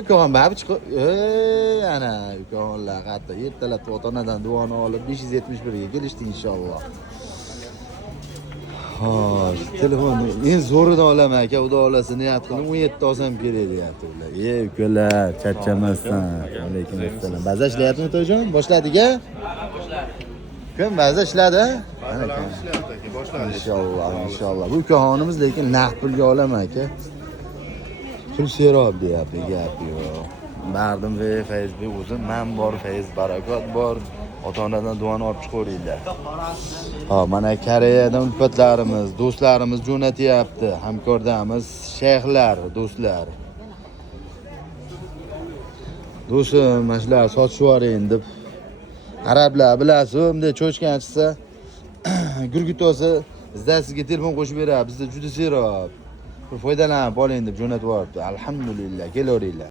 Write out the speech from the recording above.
Ukaxon baribir chiqib, ana ukaxonlar qatta ertalab ota-onadan duoni olib 571 ga kelishdi inshaalloh. Xo'sh, telefonni men zo'ridan olaman aka, xudo olasa niyat qilib 17 olsam kerak deyapti ular. Ukalar, charchamasdan. Alaykum assalom. Baza ishlayaptimi to'yjon? Boshladik-a? Kim baza ishladi? Boshladi. Inshaalloh. Bu ukaxonimiz lekin naqd pulga olaman aka. Pul serob deyapti, gap yo'q. Ma'lum ve fayz be o'zim men bor, fayz barakot bor. Ota-onadan duoni olib chiqaveringlar. Ha, mana Koreyadan ulfatlarimiz, do'stlarimiz jo'natyapti. Hamkordamiz, shayxlar, do'stlar. Do'stim, mana shular sotib yuboring deb. Arablar bilasiz, bunday cho'chkan chiqsa, gurgut olsa, bizda sizga telefon qo'shib beradi. Bizda juda serob. Foydalanib oling deb jo'natib yuboribdi. Alhamdulillah, kelaveringlar.